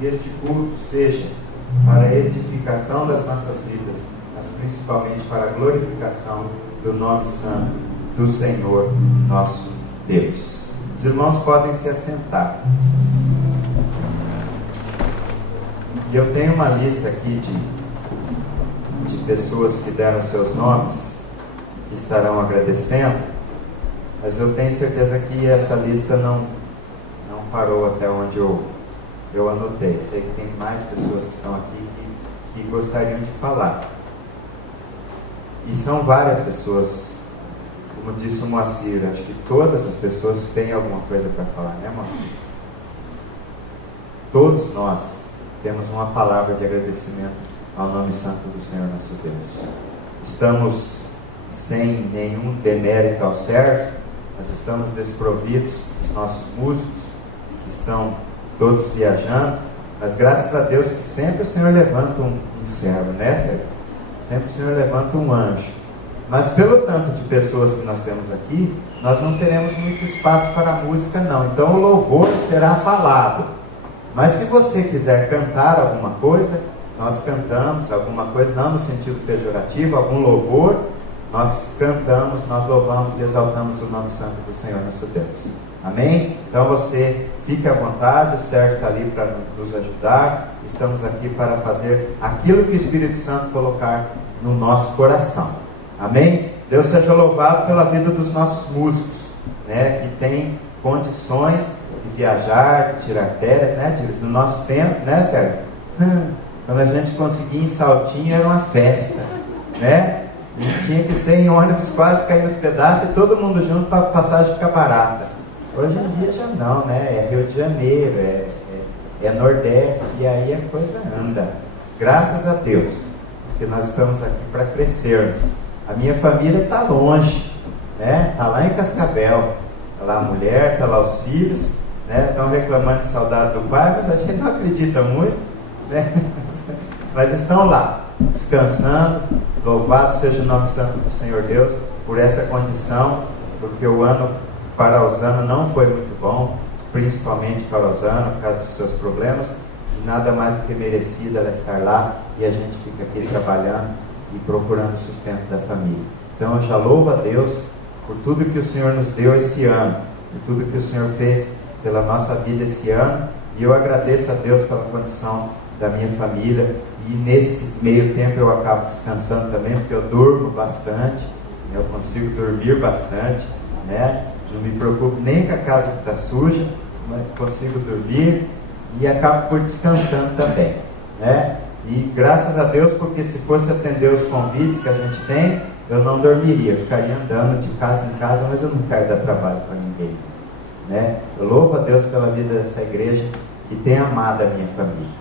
que este culto seja para a edificação das nossas vidas, mas principalmente para a glorificação do nome santo do Senhor nosso Deus. Os irmãos podem se assentar. E eu tenho uma lista aqui de pessoas que deram seus nomes, que estarão agradecendo, mas eu tenho certeza que essa lista não parou até onde eu anotei. Sei que tem mais pessoas que estão aqui que gostariam de falar. E são várias pessoas, como disse o Moacir, acho que todas as pessoas têm alguma coisa para falar, né, Moacir? Todos nós temos uma palavra de agradecimento ao nome santo do Senhor nosso Deus. Estamos sem nenhum demérito ao Sérgio, nós estamos desprovidos dos nossos músicos, que estão todos viajando, mas graças a Deus que sempre o Senhor levanta um servo, né, Sérgio? Sempre o Senhor levanta um anjo. Mas pelo tanto de pessoas que nós temos aqui, nós não teremos muito espaço para a música não, então o louvor será falado. Mas se você quiser cantar alguma coisa, nós cantamos alguma coisa, não no sentido pejorativo, algum louvor, nós cantamos, nós louvamos e exaltamos o nome santo do Senhor nosso Deus. Amém? Então você fique à vontade, o Sérgio está ali para nos ajudar, estamos aqui para fazer aquilo que o Espírito Santo colocar no nosso coração. Amém? Deus seja louvado pela vida dos nossos músicos, né, que tem condições de viajar, de tirar férias, né, Dias? No nosso tempo, né, Sérgio? Quando a gente conseguia em Saltinho era uma festa, né? E tinha que ser em ônibus quase cair nos pedaços e todo mundo junto para a passagem ficar barata. Hoje em dia já não, né? É Rio de Janeiro, é Nordeste, e aí a coisa anda. Graças a Deus, porque nós estamos aqui para crescermos. A minha família está longe, né? Está lá em Cascavel, está lá a mulher, está lá os filhos, né? Estão reclamando de saudade do pai, mas a gente não acredita muito, né? Mas estão lá, descansando. Louvado seja o nome santo do Senhor Deus por essa condição, porque o ano para a Osana não foi muito bom, principalmente para a Osana, por causa dos seus problemas, e nada mais do que merecido ela estar lá, e a gente fica aqui trabalhando e procurando o sustento da família. Então eu já louvo a Deus por tudo que o Senhor nos deu esse ano, por tudo que o Senhor fez pela nossa vida esse ano, e eu agradeço a Deus pela condição da minha família, e nesse meio tempo eu acabo descansando também, porque eu durmo bastante, eu consigo dormir bastante, né? Não me preocupo nem com a casa que está suja, mas consigo dormir e acabo por descansando também, né? E graças a Deus, porque se fosse atender os convites que a gente tem, eu não dormiria, eu ficaria andando de casa em casa, mas eu não quero dar trabalho para ninguém, né? Eu louvo a Deus pela vida dessa igreja que tem amado a minha família,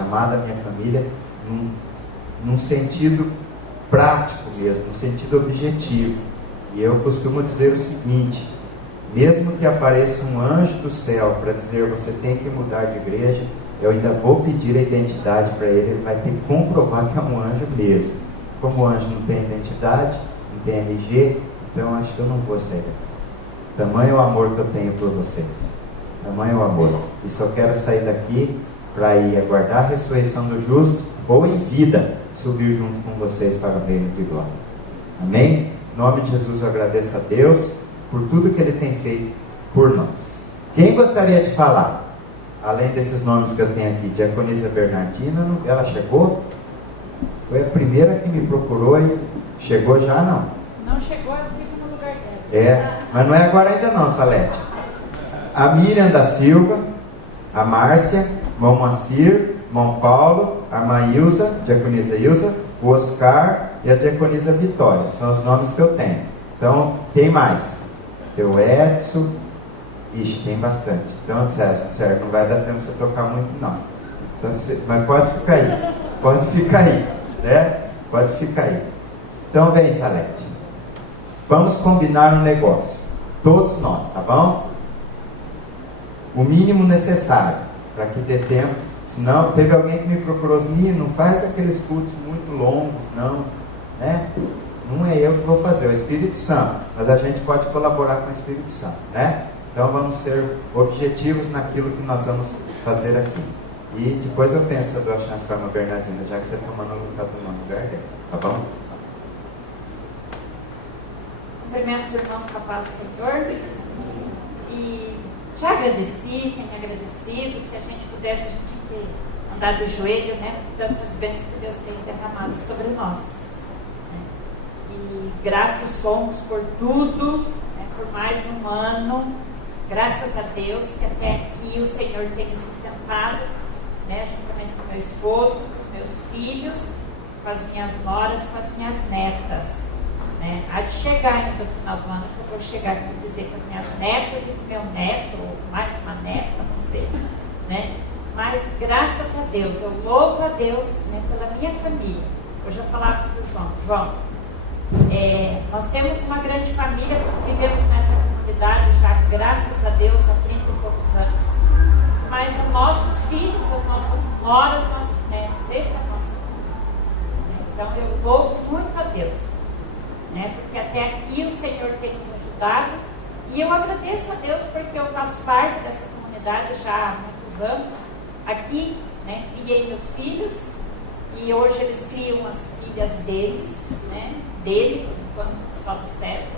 amado a minha família num sentido prático mesmo, num sentido objetivo. E eu costumo dizer o seguinte: mesmo que apareça um anjo do céu para dizer você tem que mudar de igreja, eu ainda vou pedir a identidade para ele, ele vai ter que comprovar que é um anjo mesmo. Como o anjo não tem identidade, não tem RG, então eu acho que eu não vou sair daqui. Tamanho o amor que eu tenho por vocês, tamanho o amor. E só quero sair daqui para ir aguardar a ressurreição do justo, ou em vida, subir junto com vocês para o reino de glória. Amém? Em nome de Jesus eu agradeço a Deus por tudo que Ele tem feito por nós. Quem gostaria de falar? Além desses nomes que eu tenho aqui, Diaconisa Bernardina, ela chegou? Foi a primeira que me procurou e chegou já, não? Não chegou, ela fica no lugar dela. Mas não é agora ainda não, Salete. A Miriam da Silva, a Márcia, irmão Moacir, irmão Paulo, a irmã Ilza, Diaconisa Ilza, o Oscar e a Diaconisa Vitória. São os nomes que eu tenho. Então, quem mais? O Edson. Ixi, tem bastante. Então, Sérgio, não vai dar tempo de você tocar muito não. Então, mas pode ficar aí. Pode ficar aí, né? Pode ficar aí. Então, vem, Salete. Vamos combinar um negócio. Todos nós, tá bom? O mínimo necessário, para que dê tempo. Senão, teve alguém que me procurou, não faz aqueles cultos muito longos, não, né? Não é eu que vou fazer, é o Espírito Santo, mas a gente pode colaborar com o Espírito Santo, né? Então vamos ser objetivos naquilo que nós vamos fazer aqui. E depois eu penso, eu dou a chance para a irmã Bernardina, já que você está tomando lugar dela, tá bom? Cumprimento os irmãos com a paz do Senhor. E já agradeci, tenho agradecido. Se a gente pudesse, a gente tinha que andar de joelho, né? Tantas bênçãos que Deus tem derramado sobre nós. Né? E gratos somos por tudo, né? Por mais um ano. Graças a Deus que até aqui o Senhor tem me sustentado, né? Juntamente com meu esposo, com os meus filhos, com as minhas noras, com as minhas netas. Né? Há de chegar ainda no final do ano, que eu vou chegar e dizer com as minhas netas e com o meu neto, ou mais uma neta, não sei. Né? Mas graças a Deus, eu louvo a Deus, né, pela minha família. Hoje eu falava para o João, nós temos uma grande família, porque vivemos nessa comunidade já, graças a Deus, há 30 e poucos anos. Mas os nossos filhos, as nossas noras, os nossos netos, essa é a nossa família. Então eu louvo muito a Deus. Né? Porque até aqui o Senhor tem nos ajudado e eu agradeço a Deus porque eu faço parte dessa comunidade já há muitos anos. Aqui, né, criei meus filhos e hoje eles criam as filhas deles, né, dele, enquanto só do César.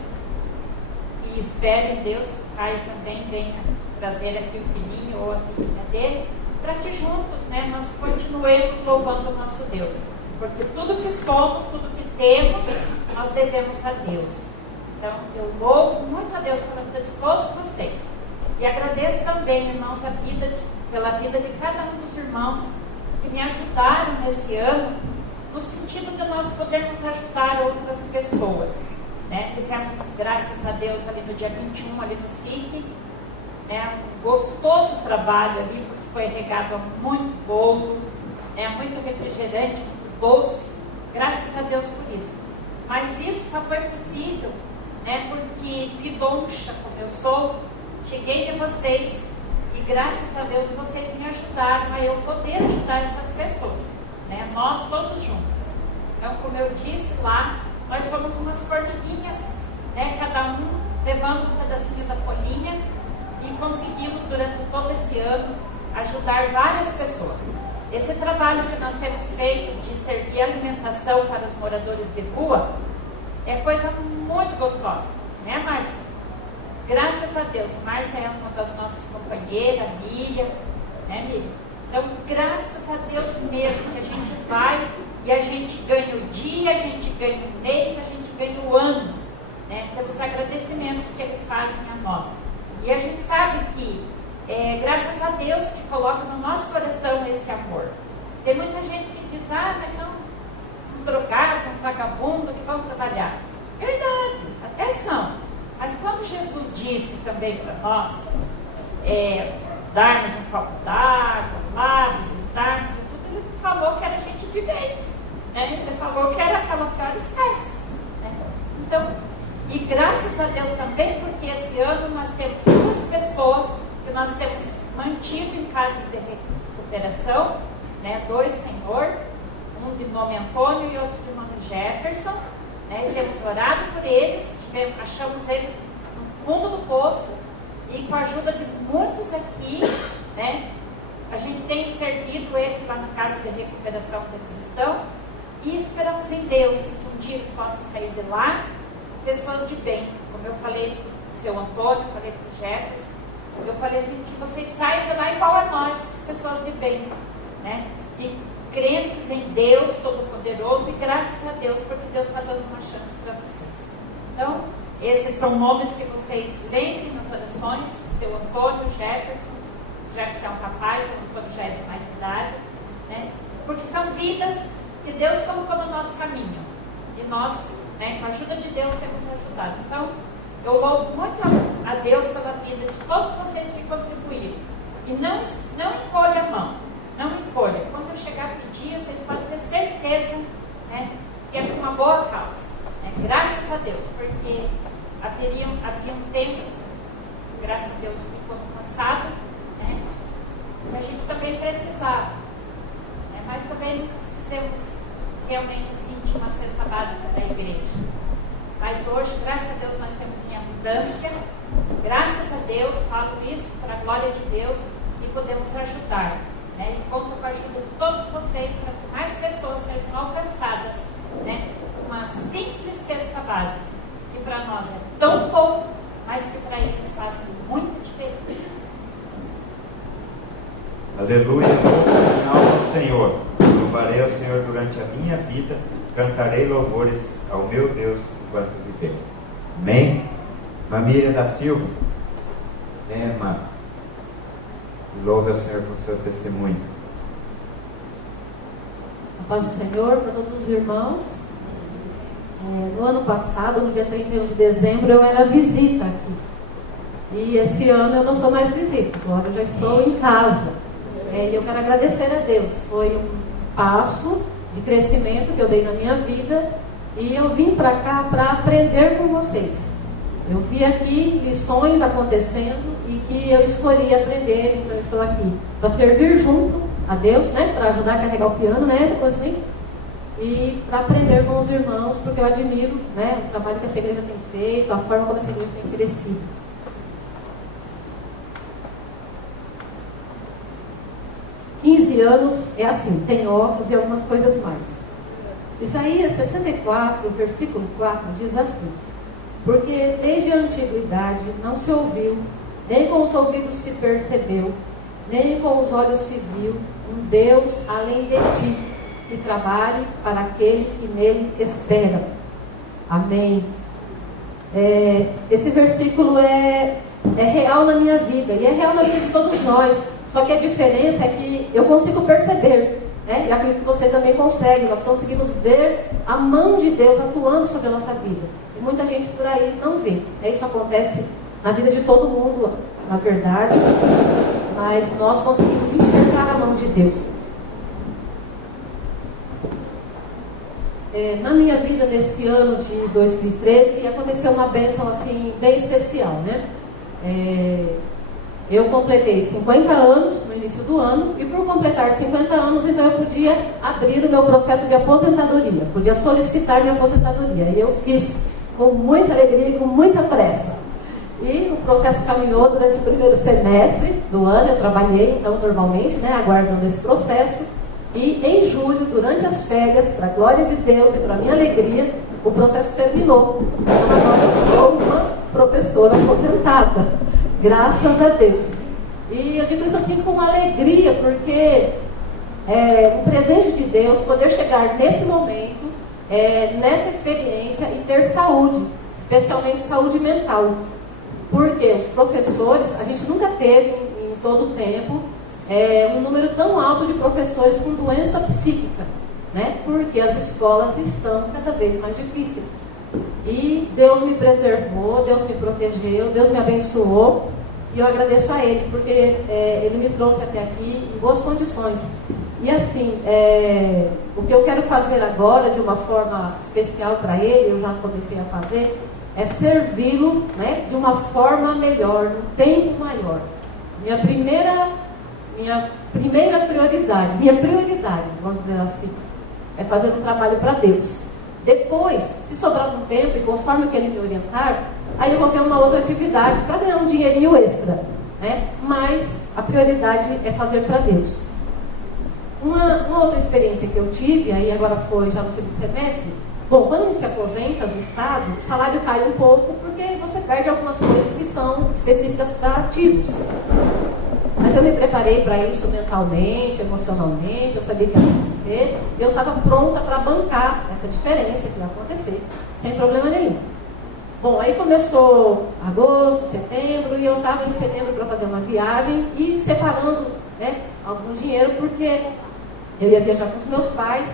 E espero em Deus que o Caio também venha trazer aqui o filhinho ou a filhinha dele, para que juntos, né, nós continuemos louvando o nosso Deus. Porque tudo que somos, tudo que temos, nós devemos a Deus. Então, eu louvo muito a Deus pela vida de todos vocês. E agradeço também, irmãos, pela vida de cada um dos irmãos que me ajudaram nesse ano, no sentido de nós podermos ajudar outras pessoas. Né? Fizemos, graças a Deus, ali no dia 21, ali no SIC, né? Um gostoso trabalho ali, porque foi regado muito bolo, né? Muito refrigerante, doce, graças a Deus por isso. Mas isso só foi possível, né, porque pidoncha como eu sou, cheguei de vocês e graças a Deus vocês me ajudaram a eu poder ajudar essas pessoas, né, nós todos juntos. Então, como eu disse lá, nós somos umas formiguinhas, né, cada um levando um pedacinho da folhinha e conseguimos durante todo esse ano ajudar várias pessoas. Esse trabalho que nós temos feito de servir alimentação para os moradores de rua é coisa muito gostosa, né, Márcia? Graças a Deus, Márcia é uma das nossas companheiras, Miriam, né, Miriam? Então, graças a Deus mesmo que a gente vai e a gente ganha o dia, a gente ganha o mês, a gente ganha o ano, né, pelos agradecimentos que eles fazem a nós. E a gente sabe que graças a Deus que coloca no nosso coração esse amor. Tem muita gente que diz, mas são uns drogados, uns vagabundos que vão trabalhar. Verdade, até são. Mas quando Jesus disse também para nós, darmos um copo d'água, lá, visitarmos, tudo, ele falou que era gente de bem. Né? Ele falou que era aquela pior espécie. Né? Então, e graças a Deus também, porque esse ano nós temos 2 pessoas que nós temos mantido em casas de recuperação, né, 2 senhor, um de nome Antônio e outro de nome Jefferson, né, e temos orado por eles, achamos eles no fundo do poço e com a ajuda de muitos aqui, né, a gente tem servido eles lá na casa de recuperação que eles estão e esperamos em Deus que um dia eles possam sair de lá, pessoas de bem, como eu falei para o seu Antônio, falei para o Jefferson. Eu falei assim, que vocês saiam de lá igual a nós, pessoas de bem, né? E crentes em Deus Todo-Poderoso e gratos a Deus, porque Deus está dando uma chance para vocês. Então, esses são nomes que vocês lembrem nas orações, seu Antônio, Jefferson é um rapaz, seu Antônio já é de mais idade, né? Porque são vidas que Deus colocou no nosso caminho. E nós, né, com a ajuda de Deus, temos ajudado. Então, eu louvo muito a Deus pela vida de todos vocês que contribuíram. E não encolha a mão. Não encolha. Quando eu chegar a pedir, vocês podem ter certeza, né, que é por uma boa causa. Né? Graças a Deus. Porque havia um tempo, graças a Deus, ficou no passado, né, que a gente também precisava. Né? Mas também não precisamos realmente assim, de uma cesta básica da igreja. Mas hoje, graças a Deus, nós temos em abundância. Graças a Deus, falo isso para a glória de Deus e podemos ajudar. né? E conto com a ajuda de todos vocês para que mais pessoas sejam alcançadas, né? Uma simples cesta básica, que para nós é tão pouco, mas que para eles faz muita diferença. Aleluia, louvo minha alma ao Senhor. Louvarei ao Senhor durante a minha vida, cantarei louvores ao meu Deus enquanto viver. Amém? Mamília da Silva, vem, irmã. Louve ao Senhor por seu testemunho. A paz do Senhor para todos os irmãos. No ano passado, no dia 31 de dezembro, eu era visita aqui. E esse ano eu não sou mais visita, agora eu já estou em casa. E eu quero agradecer a Deus. Foi um passo de crescimento que eu dei na minha vida. E eu vim para cá para aprender com vocês. Eu vi aqui lições acontecendo e que eu escolhi aprender, então eu estou aqui para servir junto a Deus, né? Para ajudar a carregar o piano, né? Depois, assim, e para aprender com os irmãos, porque eu admiro, né, o trabalho que essa igreja tem feito, a forma como essa igreja tem crescido. Anos é assim, tem óculos e algumas coisas mais. Isaías 64, versículo 4 diz assim: porque desde a antiguidade não se ouviu, nem com os ouvidos se percebeu, nem com os olhos se viu um Deus além de ti, que trabalhe para aquele que nele espera. Amém. Esse versículo é real na minha vida, e é real na vida de todos nós. Só que a diferença é que eu consigo perceber, né? E acredito que você também consegue. Nós conseguimos ver a mão de Deus atuando sobre a nossa vida. E muita gente por aí não vê. Isso acontece na vida de todo mundo, na verdade. Mas nós conseguimos enxergar a mão de Deus. Na minha vida, nesse ano de 2013, aconteceu uma bênção assim, bem especial, né? Eu completei 50 anos no início do ano, e por completar 50 anos, então eu podia abrir o meu processo de aposentadoria, podia solicitar minha aposentadoria. E eu fiz com muita alegria e com muita pressa. E o processo caminhou durante o primeiro semestre do ano, eu trabalhei então normalmente, né, aguardando esse processo. E em julho, durante as férias, para a glória de Deus e para a minha alegria, o processo terminou. Então agora eu sou uma professora aposentada. Graças a Deus. E eu digo isso assim com alegria, porque é um presente de Deus poder chegar nesse momento, nessa experiência e ter saúde, especialmente saúde mental. Porque os professores, a gente nunca teve em todo o tempo um número tão alto de professores com doença psíquica, né? Porque as escolas estão cada vez mais difíceis. E Deus me preservou, Deus me protegeu, Deus me abençoou. E eu agradeço a Ele, porque Ele me trouxe até aqui em boas condições. E assim, o que eu quero fazer agora, de uma forma especial para Ele, eu já comecei a fazer, é servi-lo, né, de uma forma melhor, num tempo maior. Minha primeira prioridade, vamos dizer assim, é fazer um trabalho para Deus. Depois, se sobrar um tempo, e conforme que Ele me orientar, aí eu vou ter uma outra atividade para ganhar um dinheirinho extra, né? Mas a prioridade é fazer para Deus. Uma outra experiência que eu tive, aí agora foi já no segundo semestre. Bom, quando a gente se aposenta do Estado, o salário cai um pouco, porque você perde algumas coisas que são específicas para ativos. Mas eu me preparei para isso mentalmente, emocionalmente, eu sabia que ia acontecer, e eu estava pronta para bancar essa diferença que ia acontecer, sem problema nenhum. Bom, aí começou agosto, setembro, e eu estava em setembro para fazer uma viagem e separando, né, algum dinheiro, porque eu ia viajar com os meus pais.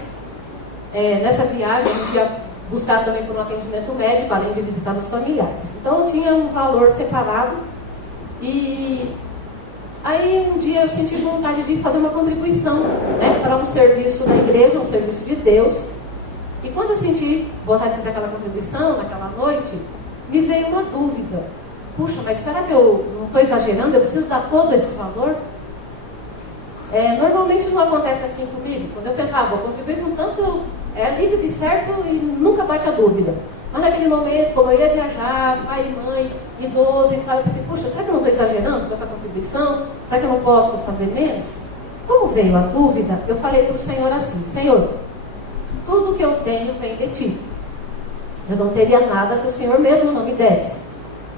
Nessa viagem, a gente ia buscar também por um atendimento médico, além de visitar os familiares. Então, eu tinha um valor separado, e aí um dia eu senti vontade de fazer uma contribuição, né, para um serviço da igreja, um serviço de Deus. E quando eu senti vontade de fazer aquela contribuição, naquela noite, me veio uma dúvida. Puxa, mas será que eu não estou exagerando? Eu preciso dar todo esse valor? Normalmente não acontece assim comigo. Quando eu penso, vou contribuir com tanto, livre de certo, e nunca bate a dúvida. Mas naquele momento, como eu ia viajar, pai e mãe, idoso e tal, eu pensei, puxa, será que eu não estou exagerando com essa contribuição? Será que eu não posso fazer menos? Como veio a dúvida, eu falei para o Senhor assim: Senhor, tudo que eu tenho vem de Ti. Eu não teria nada se o Senhor mesmo não me desse.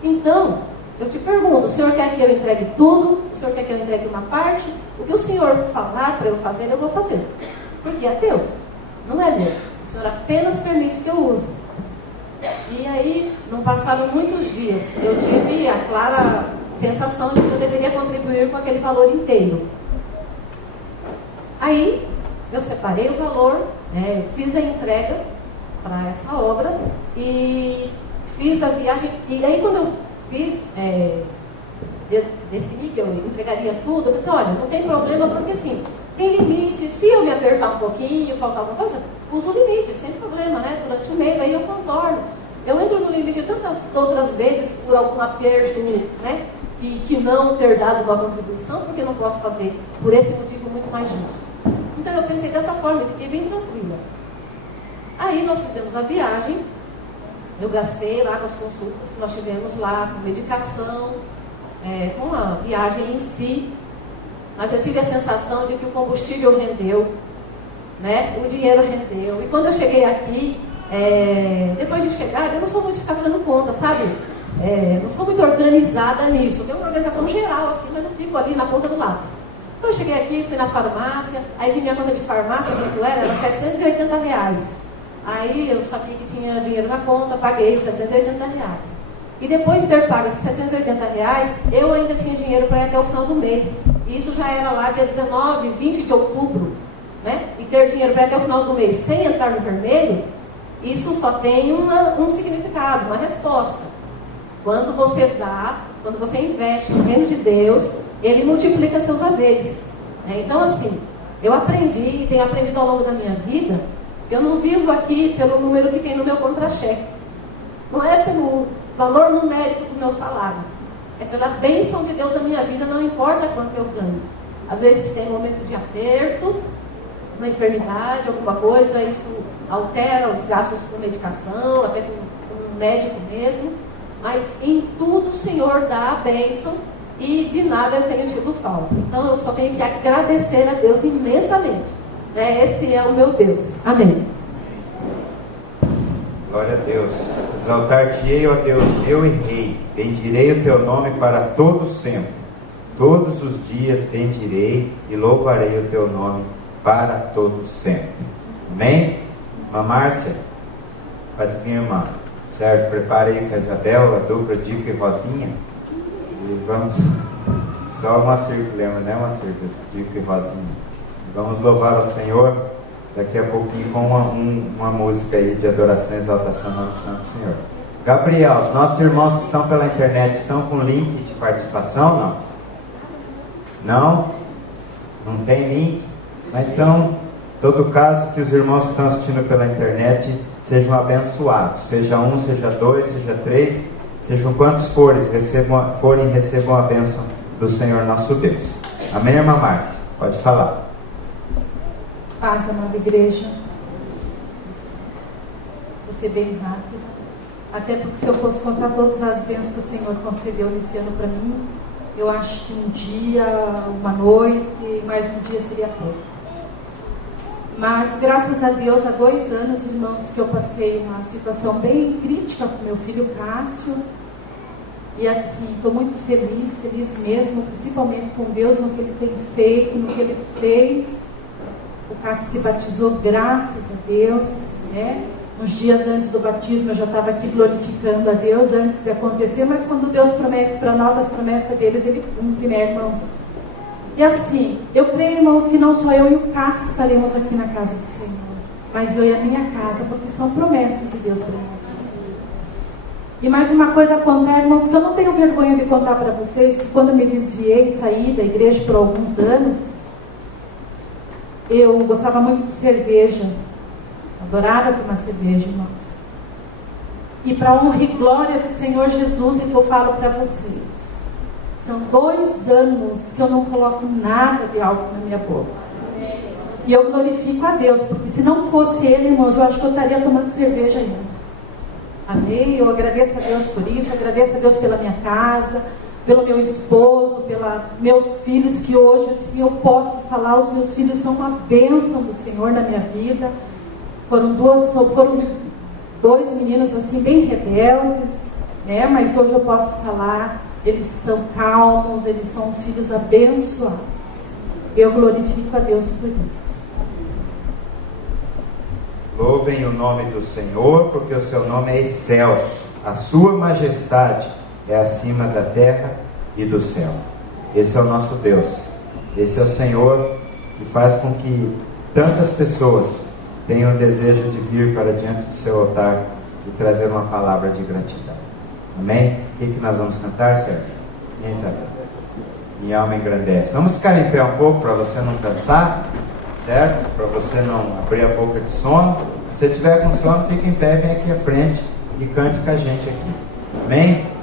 Então, eu te pergunto, o Senhor quer que eu entregue tudo? O Senhor quer que eu entregue uma parte? O que o Senhor falar para eu fazer, eu vou fazer. Porque é teu, não é meu. O Senhor apenas permite que eu use. E aí, não passaram muitos dias, eu tive a clara sensação de que eu deveria contribuir com aquele valor inteiro. Aí, eu separei o valor, eu fiz a entrega para essa obra e fiz a viagem. E aí, quando eu fiz, defini que eu entregaria tudo, eu disse: olha, não tem problema, porque assim, tem limite. Se eu me apertar um pouquinho, faltar alguma coisa, uso o limite, sem problema, né? Durante o mês, aí eu contorno. Eu entro no limite tantas outras vezes por algum aperto, né? Que não ter dado uma contribuição, porque não posso fazer por esse motivo muito mais justo. Então eu pensei dessa forma e fiquei bem tranquila. Aí nós fizemos a viagem, eu gastei lá com as consultas que nós tivemos lá, com medicação, com a viagem em si, mas eu tive a sensação de que o combustível rendeu, né? O dinheiro rendeu. E quando eu cheguei aqui, depois de chegar, eu não sou muito de ficar fazendo conta, sabe? Não sou muito organizada nisso. Eu tenho uma organização geral, assim, mas não fico ali na ponta do lápis. Então eu cheguei aqui, fui na farmácia, aí vi minha conta de farmácia, quanto era R$780. Aí eu sabia que tinha dinheiro na conta, paguei os R$780. E depois de ter pago esses R$780, eu ainda tinha dinheiro para ir até o final do mês. E isso já era lá dia 19, 20 de outubro, né? E ter dinheiro para ir até o final do mês sem entrar no vermelho, isso só tem um significado, uma resposta. Quando você dá, quando você investe no reino de Deus, Ele multiplica seus haveres. Então, assim, eu aprendi e tenho aprendido ao longo da minha vida que eu não vivo aqui pelo número que tem no meu contra-cheque. Não é pelo valor numérico do meu salário. É pela bênção de Deus na minha vida, não importa quanto eu ganho. Às vezes tem um momento de aperto, uma enfermidade, alguma coisa, isso altera os gastos com medicação, até com um médico mesmo. Mas em tudo o Senhor dá a bênção e de nada eu tenho tido falta. Então eu só tenho que agradecer a Deus imensamente. Esse é o meu Deus. Amém. Glória a Deus. Exaltar-te-ei, ó Deus, meu e Rei. Bendirei o teu nome para todo sempre. Todos os dias bendirei e louvarei o teu nome para todo sempre. Amém? Irmã Márcia, pode vir, irmã. Sérgio, prepare aí com a Isabel, a dupla Dico e Rosinha. E vamos, só uma circulema, né? Uma circulema, Dico e Rosinha. Vamos louvar o Senhor daqui a pouquinho com uma música aí de adoração e exaltação ao nome do Santo Senhor. Gabriel, os nossos irmãos que estão pela internet estão com link de participação, não? Não? Não tem link? Então, em todo caso, que os irmãos que estão assistindo pela internet sejam abençoados, seja um, seja dois, seja três, sejam quantos forem, recebam a bênção do Senhor nosso Deus. Amém, irmã Márcia? Pode falar. Paz, amada igreja. Vou ser bem rápido, até porque se eu fosse contar todas as bênçãos que o Senhor concedeu nesse ano para mim, eu acho que um dia, uma noite, mais um dia seria pouco. Mas, graças a Deus, há 2 anos, irmãos, que eu passei uma situação bem crítica com meu filho Cássio. E assim, estou muito feliz mesmo, principalmente com Deus, no que Ele tem feito, no que Ele fez. O Cássio se batizou, graças a Deus, né? Uns dias antes do batismo, eu já estava aqui glorificando a Deus antes de acontecer, mas quando Deus promete para nós as promessas deles, Ele cumpre, né, irmãos? E assim, eu creio, irmãos, que não só eu e o Cássio estaremos aqui na casa do Senhor, mas eu e a minha casa, porque são promessas de Deus para mim. E mais uma coisa a contar, irmãos, que eu não tenho vergonha de contar para vocês, que quando eu me desviei e saí da igreja por alguns anos, eu gostava muito de cerveja, adorava tomar cerveja, irmãos. E para a honra e glória do Senhor Jesus, então eu falo para vocês, são 2 anos que eu não coloco nada de álcool na minha boca. E eu glorifico a Deus, porque se não fosse Ele, irmãos, eu acho que eu estaria tomando cerveja ainda. Amém? Eu agradeço a Deus por isso, agradeço a Deus pela minha casa, pelo meu esposo, pelos meus filhos, que hoje assim eu posso falar, os meus filhos são uma bênção do Senhor na minha vida. Foram dois meninos assim bem rebeldes, né? Mas hoje eu posso falar, eles são calmos, eles são os filhos abençoados. Eu glorifico a Deus por isso. Louvem o nome do Senhor, porque o seu nome é excelso. A sua majestade é acima da terra e do céu. Esse é o nosso Deus. Esse é o Senhor que faz com que tantas pessoas tenham o desejo de vir para diante do seu altar e trazer uma palavra de gratidão. Amém? O que nós vamos cantar, Sérgio? Quem sabe? Minha alma engrandece. Vamos ficar em pé um pouco para você não cansar, certo? Para você não abrir a boca de sono. Se você tiver com sono, fique em pé, vem aqui à frente e cante com a gente aqui. Amém?